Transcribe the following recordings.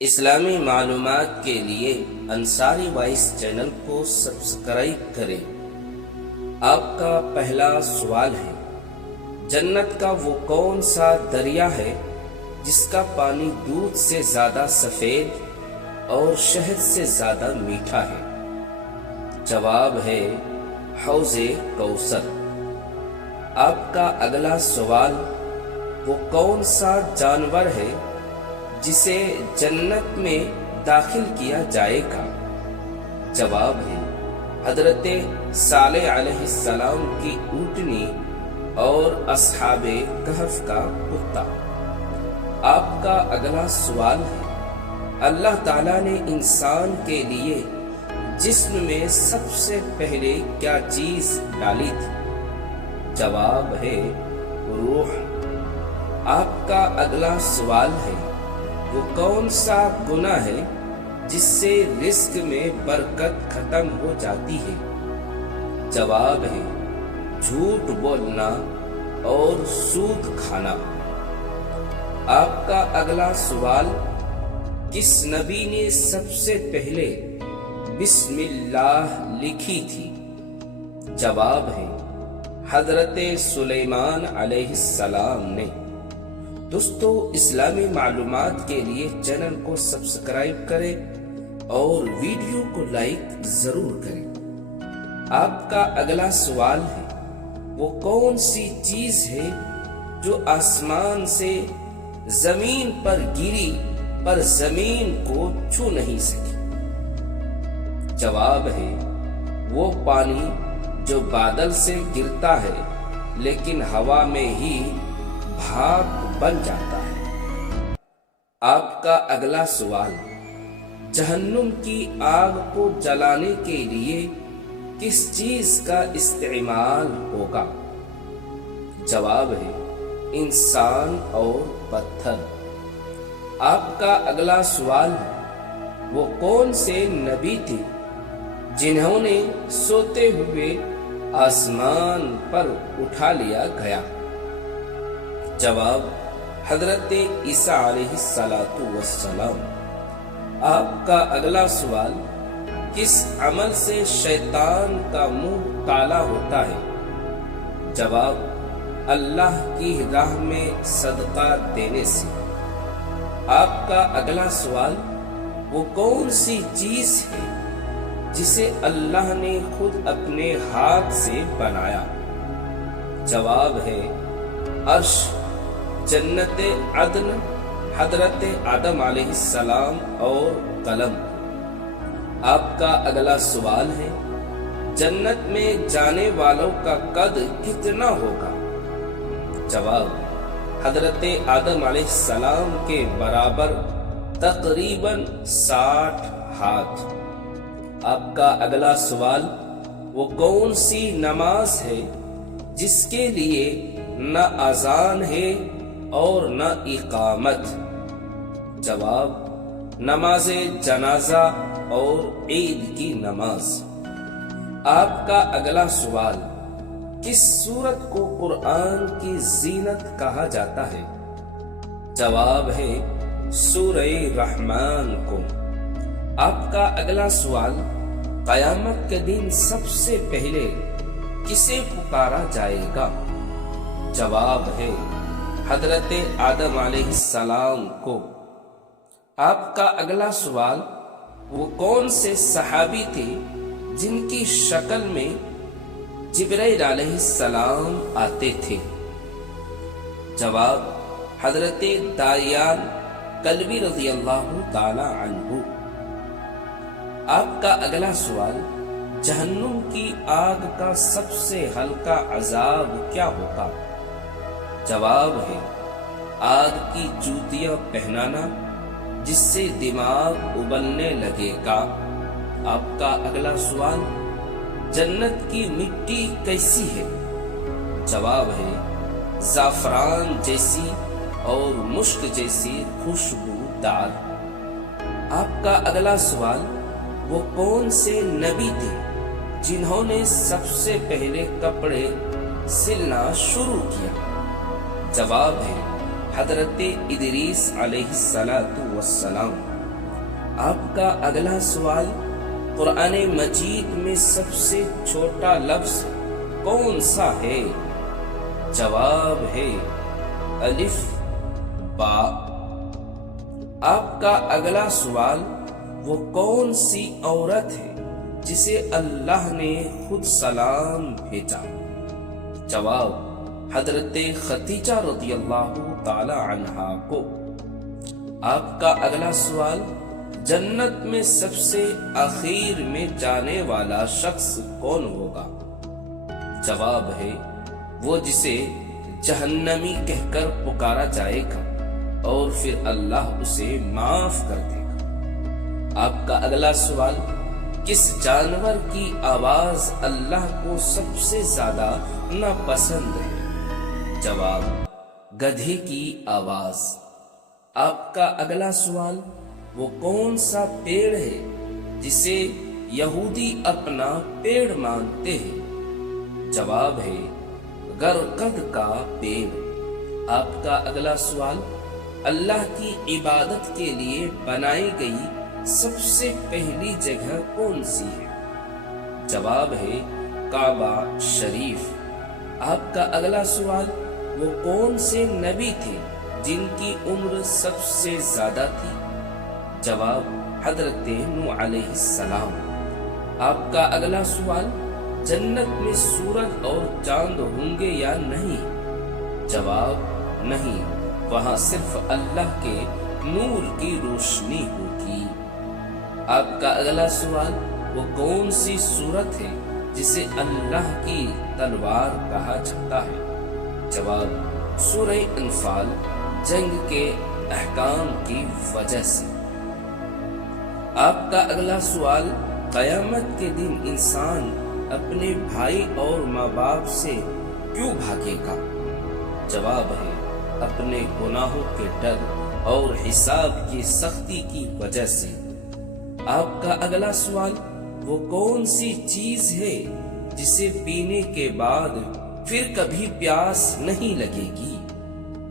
اسلامی معلومات کے لیے انصاری وائس چینل کو سبسکرائب کریں۔ آپ کا پہلا سوال ہے، جنت کا وہ کون سا دریا ہے جس کا پانی دودھ سے زیادہ سفید اور شہد سے زیادہ میٹھا ہے؟ جواب ہے حوض کوثر۔ آپ کا اگلا سوال، وہ کون سا جانور ہے جسے جنت میں داخل کیا جائے گا؟ جواب ہے حضرت صالح علیہ السلام کی اونٹنی اور اصحاب کہف کا کتا۔ آپ کا اگلا سوال ہے، اللہ تعالیٰ نے انسان کے لیے جسم میں سب سے پہلے کیا چیز ڈالی تھی؟ جواب ہے روح۔ آپ کا اگلا سوال ہے، وہ کون سا گناہ ہے جس سے رزق میں برکت ختم ہو جاتی ہے؟ جواب ہے جھوٹ بولنا اور سود کھانا۔ آپ کا اگلا سوال، کس نبی نے سب سے پہلے بسم اللہ لکھی تھی؟ جواب ہے حضرت سلیمان علیہ السلام نے۔ دوستو، اسلامی معلومات کے لیے چینل کو سبسکرائب کریں اور ویڈیو کو لائک ضرور کریں۔ آپ کا اگلا سوال ہے، وہ کون سی چیز ہے جو آسمان سے زمین پر گری پر زمین کو چھو نہیں سکی؟ جواب ہے وہ پانی جو بادل سے گرتا ہے لیکن ہوا میں ہی بھاپ بن جاتا ہے۔ آپ کا اگلا سوال، جہنم کی آگ کو جلانے کے لیے کس چیز کا استعمال ہوگا؟ جواب ہے انسان اور پتھر۔ آپ کا اگلا سوال ہے، وہ کون سے نبی تھے جنہوں نے سوتے ہوئے آسمان پر اٹھا لیا گیا؟ جواب حضرت عیسیٰ علیہ السلام۔ آپ کا اگلا سوال، کس عمل سے شیطان کا منہ کالا ہوتا ہے؟ جواب اللہ کی راہ میں صدقہ دینے سے۔ آپ کا اگلا سوال، وہ کون سی چیز ہے جسے اللہ نے خود اپنے ہاتھ سے بنایا؟ جواب ہے عرش، جنت عدن، حضرت آدم علیہ السلام اور قلم۔ آپ کا اگلا سوال ہے، جنت میں جانے والوں کا قد کتنا ہوگا؟ جواب حضرت آدم علیہ السلام کے برابر، تقریباً 60 ہاتھ۔ آپ کا اگلا سوال، وہ کون سی نماز ہے جس کے لیے نہ اذان ہے اور نہ اقامت؟ جواب نماز جنازہ اور عید کی نماز۔ آپ کا اگلا سوال، کس سورت کو قرآن کی زینت کہا جاتا ہے؟ جواب ہے سورہ رحمان کو۔ آپ کا اگلا سوال، قیامت کے دن سب سے پہلے کسے پکارا جائے گا؟ جواب ہے حضرت آدم علیہ السلام کو۔ آپ کا اگلا سوال، وہ کون سے صحابی تھے جن کی شکل میں جبرائیل علیہ السلام آتے تھے؟ جواب حضرت داریان کلبی رضی اللہ تعالی عنہ۔ آپ کا اگلا سوال، جہنم کی آگ کا سب سے ہلکا عذاب کیا ہوگا؟ جواب ہے آگ کی جوتیاں پہنانا جس سے دماغ ابلنے لگے گا۔ آپ کا اگلا سوال، جنت کی مٹی کیسی ہے؟ جواب ہے زعفران جیسی اور مشک جیسی خوشبودار۔ آپ کا اگلا سوال، وہ کون سے نبی تھے جنہوں نے سب سے پہلے کپڑے سلنا شروع کیا؟ جواب ہے حضرت ادریس علیہ السلام۔ آپ کا اگلا سوال، قرآن مجید میں سب سے چھوٹا لفظ کون سا ہے؟ جواب ہے الف با۔ آپ کا اگلا سوال، وہ کون سی عورت ہے جسے اللہ نے خود سلام بھیجا؟ جواب حضرت خدیجہ رضی اللہ تعالی عنہا کو۔ آپ کا اگلا سوال، جنت میں سب سے آخر میں جانے والا شخص کون ہوگا؟ جواب ہے وہ جسے جہنمی کہہ کر پکارا جائے گا اور پھر اللہ اسے معاف کر دے گا۔ آپ کا اگلا سوال، کس جانور کی آواز اللہ کو سب سے زیادہ ناپسند ہے؟ جواب گدھے کی آواز۔ آپ کا اگلا سوال، وہ کون سا پیڑ ہے جسے یہودی اپنا پیڑ مانتے ہیں؟ جواب ہے گرگد کا پیڑ۔ آپ کا اگلا سوال، اللہ کی عبادت کے لیے بنائی گئی سب سے پہلی جگہ کون سی ہے؟ جواب ہے کعبہ شریف۔ آپ کا اگلا سوال، وہ کون سے نبی تھے جن کی عمر سب سے زیادہ تھی؟ جواب حضرت نوح علیہ السلام۔ آپ کا اگلا سوال، جنت میں سورج اور چاند ہوں گے یا نہیں؟ جواب نہیں، وہاں صرف اللہ کے نور کی روشنی ہوگی۔ آپ کا اگلا سوال، وہ کون سی سورت ہے جسے اللہ کی تلوار کہا جاتا ہے؟ جواب سورہ انفال، جنگ کے احکام کی وجہ سے۔ آپ کا اگلا سوال، قیامت کے دن انسان اپنے بھائی اور ماں باپ سے کیوں بھاگے گا؟ جواب ہے اپنے گناہوں کے ڈر اور حساب کی سختی کی وجہ سے۔ آپ کا اگلا سوال، وہ کون سی چیز ہے جسے پینے کے بعد پھر کبھی پیاس نہیں لگے گی؟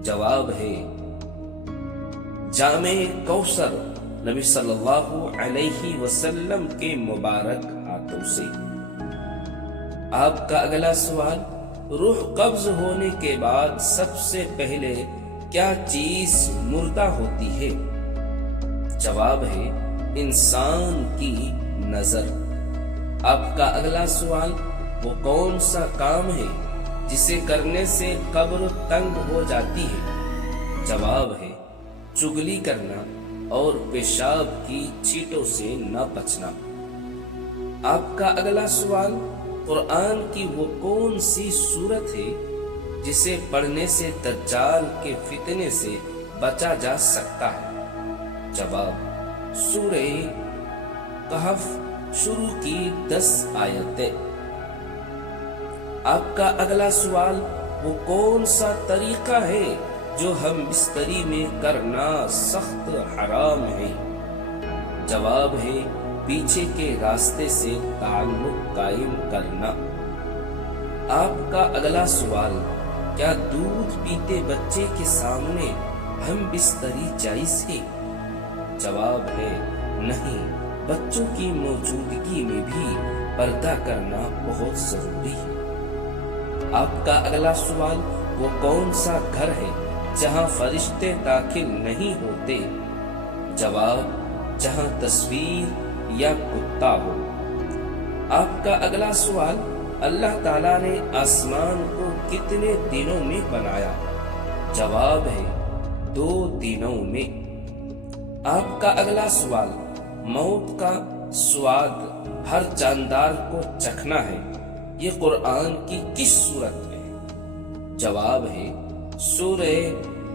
جواب ہے جام کوثر، نبی صلی اللہ علیہ وسلم کے مبارک ہاتھوں سے۔ آپ کا اگلا سوال، روح قبض ہونے کے بعد سب سے پہلے کیا چیز مردہ ہوتی ہے؟ جواب ہے انسان کی نظر۔ آپ کا اگلا سوال، وہ کون سا کام ہے جسے کرنے سے قبر تنگ ہو جاتی ہے؟ جواب ہے چغلی کرنا اور پیشاب کی چھینٹوں سے نہ بچنا۔ آپ کا اگلا سوال، قرآن کی وہ کون سی سورت ہے جسے پڑھنے سے دجال کے فتنے سے بچا جا سکتا ہے؟ جواب سورہ کہف شروع کی 10 آیتیں۔ آپ کا اگلا سوال، وہ کون سا طریقہ ہے جو ہم بستری میں کرنا سخت حرام ہے؟ جواب ہے پیچھے کے راستے سے تعلق قائم کرنا۔ آپ کا اگلا سوال، کیا دودھ پیتے بچے کے سامنے ہم بستری جائز ہے؟ جواب ہے نہیں، بچوں کی موجودگی میں بھی پردہ کرنا بہت ضروری ہے۔ آپ کا اگلا سوال، وہ کون سا گھر ہے جہاں فرشتے داخل نہیں ہوتے؟ جواب جہاں تصویر یا کتا ہو۔ آپ کا اگلا سوال، اللہ تعالیٰ نے آسمان کو کتنے دنوں میں بنایا؟ جواب ہے 2 دنوں میں۔ آپ کا اگلا سوال، موت کا سواد ہر جاندار کو چکھنا ہے، یہ قرآن کی کس سورت میں ہے؟ جواب ہے سورہ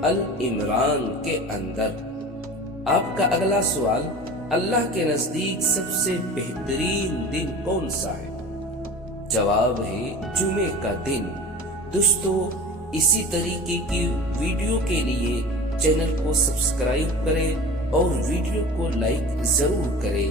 ال-عمران کے اندر۔ آپ کا اگلا سوال، اللہ کے نزدیک سب سے بہترین دن کون سا ہے؟ جواب ہے جمعے کا دن۔ دوستو، اسی طریقے کی ویڈیو کے لیے چینل کو سبسکرائب کریں اور ویڈیو کو لائک ضرور کریں۔